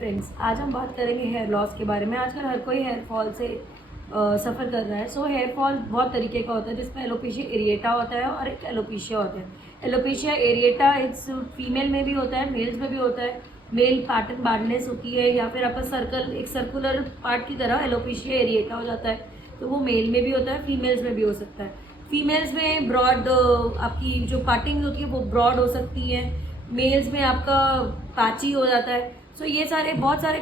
Friends, आज हम बात करेंगे हेयर लॉस के बारे में। आजकल हर कोई हेयर फॉल से सफ़र कर रहा है। सो हेयर फॉल बहुत तरीके का होता है, जिसमें एलोपेशिया एरिएटा होता है और एक एलोपेशिया होता है। एलोपेशिया एरिएटा इट्स फीमेल में भी होता है, मेल्स में भी होता है। मेल पैटर्न बार्डनेस होती है या फिर आपका सर्कल एक सर्कुलर पार्ट की तरह एलोपेशिया एरिएटा हो जाता है, तो वो मेल में भी होता है, फीमेल्स में भी हो सकता है। फीमेल्स में ब्रॉड आपकी जो पार्टिंग होती है वो ब्रॉड हो सकती है, मेल्स में आपका पैची हो जाता है। सो ये सारे बहुत सारे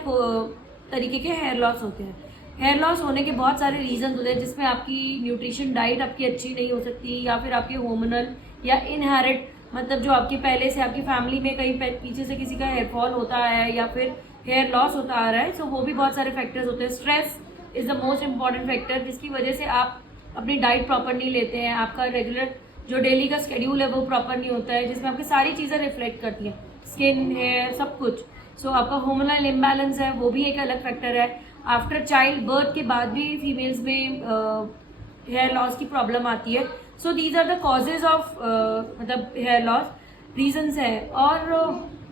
तरीके के हेयर लॉस होते हैं। हेयर लॉस होने के बहुत सारे रीजन होते हैं, जिसमें आपकी न्यूट्रिशन डाइट आपकी अच्छी नहीं हो सकती, या फिर आपके होर्मोनल या इनहेरिट, मतलब जो आपकी पहले से आपकी फैमिली में कहीं पीछे से किसी का हेयर फॉल होता है या फिर हेयर लॉस होता आ रहा है। सो वो भी बहुत सारे फैक्टर्स होते हैं। Stress is the most important factor, जिसकी वजह से आप अपनी डाइट प्रॉपर नहीं लेते हैं, आपका रेगुलर जो डेली का शेड्यूल है वो प्रॉपर नहीं होता है, जिसमें आपकी सारी चीज़ें रिफ्लेक्ट करती हैं, स्किन, हेयर, सब कुछ। सो आपका hormonal इम्बैलेंस है, वो भी एक अलग फैक्टर है। आफ्टर चाइल्ड बर्थ के बाद भी फीमेल्स में हेयर लॉस की प्रॉब्लम आती है। So these are the causes of मतलब हेयर लॉस रीजंस है। और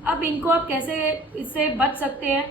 अब इनको आप कैसे इससे बच सकते हैं।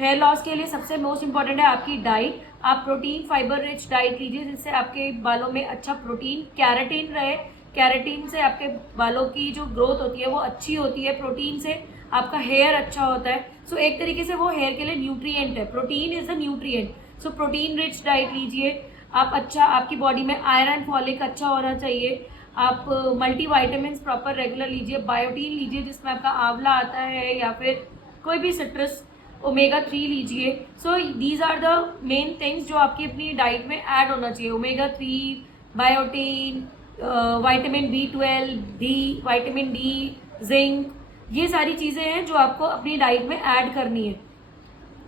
हेयर लॉस के लिए सबसे मोस्ट इम्पॉर्टेंट है आपकी डाइट। आप प्रोटीन फाइबर रिच डाइट लीजिए, जिससे आपके बालों में अच्छा प्रोटीन कैरेटीन रहे। कैरेटीन से आपके बालों की जो ग्रोथ होती है वो अच्छी होती है, प्रोटीन से आपका हेयर अच्छा होता है। सो एक तरीके से वो हेयर के लिए न्यूट्रिएंट है, protein is the nutrient. So protein rich diet लीजिए आप। अच्छा, आपकी बॉडी में आयरन फॉलिक अच्छा होना चाहिए। आप मल्टी वाइटामिन प्रॉपर रेगुलर लीजिए। बायोटीन लीजिए, जिसमें आपका आंवला आता है, या फिर कोई भी सिट्रस, ओमेगा 3 लीजिए। So these are the main things जो आपकी अपनी डाइट में ऐड होना चाहिए। Omega 3, biotin, vitamin B12, D, vitamin D, zinc, ये सारी चीज़ें हैं जो आपको अपनी डाइट में ऐड करनी है,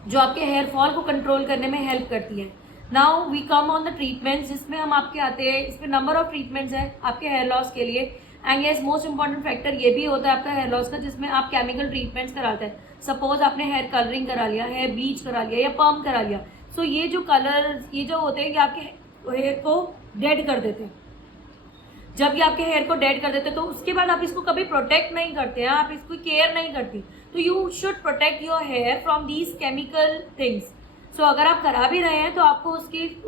जो आपके हेयर फॉल को कंट्रोल करने में हेल्प करती है। Now we come on the treatments, जिसमें हम आपके आते हैं। इसमें नंबर ऑफ ट्रीटमेंट्स है आपके हेयर लॉस के लिए। And yes, most important factor ये भी होता है आपका हेयर लॉस का, जिसमें आप केमिकल ट्रीटमेंट्स कराते हैं। सपोज आपने हेयर कलरिंग करा लिया, हेयर ब्लीच करा लिया या पर्म करा लिया। सो ये जो कलर, ये जो होते हैं कि आपके हेयर को डेड कर देते हैं। जब ये आपके हेयर को डेड कर देते हैं, तो उसके बाद आप इसको कभी प्रोटेक्ट नहीं करते हैं, आप इसको केयर नहीं करती। तो you should protect your hair from these chemical things. So अगर आप करा भी रहे हैं तो आपको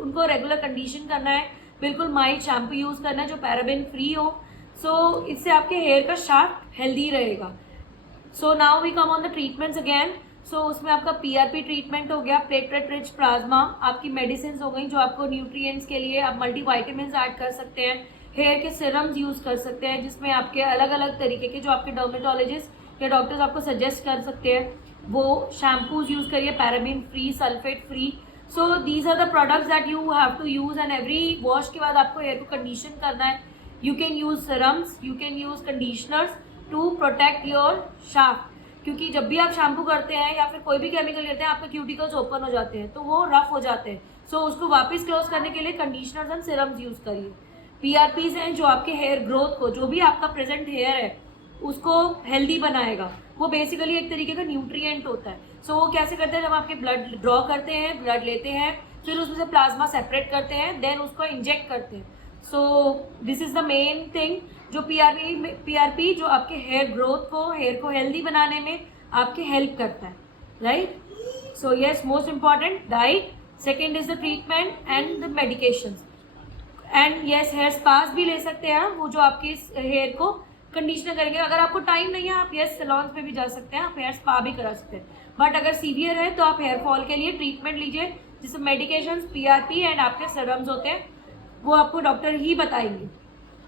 उनको रेगुलर कंडीशन करना है, बिल्कुल माइल्ड शैम्पू यूज करना है जो पैराबेन फ्री हो। सो इससे आपके हेयर का शाफ्ट हेल्दी रहेगा। So now we come on the treatments again. So उसमें आपका PRP ट्रीटमेंट हो गया, प्लेटलेट रिच प्लाज्मा। आपकी मेडिसिन हो गई जो आपको न्यूट्रिएंट्स के लिए आप मल्टी वाइटामिन ऐड कर सकते हैं। हेयर के सिरम्स यूज़ कर सकते हैं, जिसमें आपके अलग अलग तरीके के जो आपके डर्मेटोलॉजिस्ट या डॉक्टर्स आपको सजेस्ट कर सकते हैं, वो शैम्पूज यूज़ करिए, paraben free, sulphate free. So these are the products that you have to use. And every wash के बाद आपको हेयर को कंडीशन करना है। You can use serums, you can use conditioners to protect your shaft, क्योंकि जब भी आप शैम्पू करते हैं या फिर कोई भी केमिकल लेते हैं, आपके क्यूटिकल्स ओपन हो जाते हैं, तो वो रफ हो जाते हैं। सो उसको वापस क्लोज करने के लिए कंडीशनर्स एंड सिरम्स यूज़ करिए। PRPs हैं जो आपके हेयर ग्रोथ को, जो भी आपका प्रेजेंट हेयर है उसको हेल्दी बनाएगा। वो बेसिकली एक तरीके का न्यूट्रिएंट होता है। सो वो कैसे करते हैं, जब आपके ब्लड ड्रॉ करते हैं, ब्लड लेते हैं, फिर उसमें से प्लाज्मा सेपरेट करते हैं, देन उसको इंजेक्ट करते हैं। So this is the main thing जो PRP जो आपके हेयर ग्रोथ को, हेयर को हेल्दी बनाने में आपके हेल्प करता है, right. So yes, most important diet, second is the treatment and the medications. And yes, hair spas भी ले सकते हैं वो जो आपके हेयर को कंडीशनर करेंगे। अगर आपको टाइम नहीं है, आप येस सैलून्स पे भी जा सकते हैं, आप हेयर स्पा भी करा सकते हैं। बट अगर सीवियर है तो आप हेयर फॉल के लिए ट्रीटमेंट लीजिए, जिसमें मेडिकेशंस, PRP एंड आपके सिरम्स होते हैं, वो आपको डॉक्टर ही बताएंगे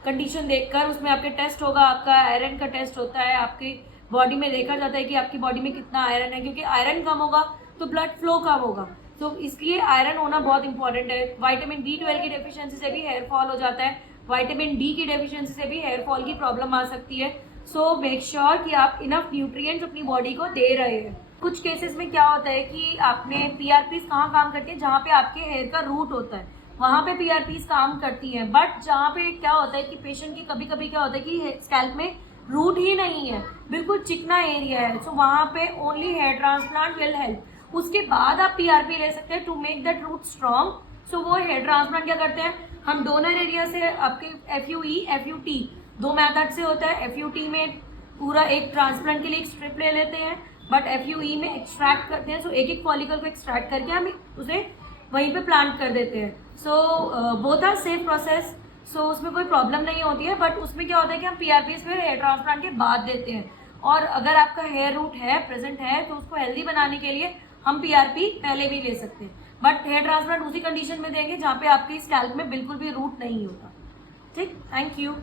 कंडीशन देखकर। उसमें आपके टेस्ट होगा, आपका आयरन का टेस्ट होता है, आपकी बॉडी में देखा जाता है कि आपकी बॉडी में कितना आयरन है, क्योंकि आयरन कम होगा तो ब्लड फ्लो कम होगा। तो इसलिए आयरन होना बहुत इंपॉर्टेंट है। विटामिन B12 की डेफिशिएंसी से भी हेयर फॉल हो जाता है, विटामिन D की डेफिशिएंसी से भी हेयर फॉल की प्रॉब्लम आ सकती है। सो मेक श्योर कि आप इनफ न्यूट्रिएंट्स अपनी बॉडी को दे रहे हैं। कुछ केसेस में क्या होता है कि आपने PRPs कहाँ काम करती है, जहाँ पे आपके हेयर का रूट होता है वहाँ पे PRPs काम करती हैं। बट जहाँ पे क्या होता है कि पेशेंट की कभी कभी क्या होता है कि स्कैल्प में रूट ही नहीं है, बिल्कुल चिकना एरिया है, सो वहाँ पे only hair transplant will help. उसके बाद आप PRP ले सकते हैं to make that root strong. So वो हेयर ट्रांसप्लांट क्या करते हैं, हम डोनर एरिया से आपके FUE, FUT दो मैथड से होता है। FUT में पूरा एक ट्रांसप्लांट के लिए एक स्ट्रिप ले लेते हैं, बट FUE में एक्सट्रैक्ट करते हैं, सो एक एक फॉलिकल को एक्सट्रैक्ट करके हम उसे वहीं पे प्लांट कर देते हैं। So both are safe process, so उसमें कोई प्रॉब्लम नहीं होती है। बट उसमें क्या होता है कि हम PRP फिर हेयर ट्रांसप्लांट के बाद देते हैं, और अगर आपका हेयर रूट है प्रेजेंट है तो उसको हेल्दी बनाने के लिए हम PRP पहले भी ले सकते हैं, बट हेयर ट्रांसप्लांट उसी कंडीशन में देंगे जहाँ पे आपके स्कैल्प में बिल्कुल भी रूट नहीं होता। ठीक, थैंक यू।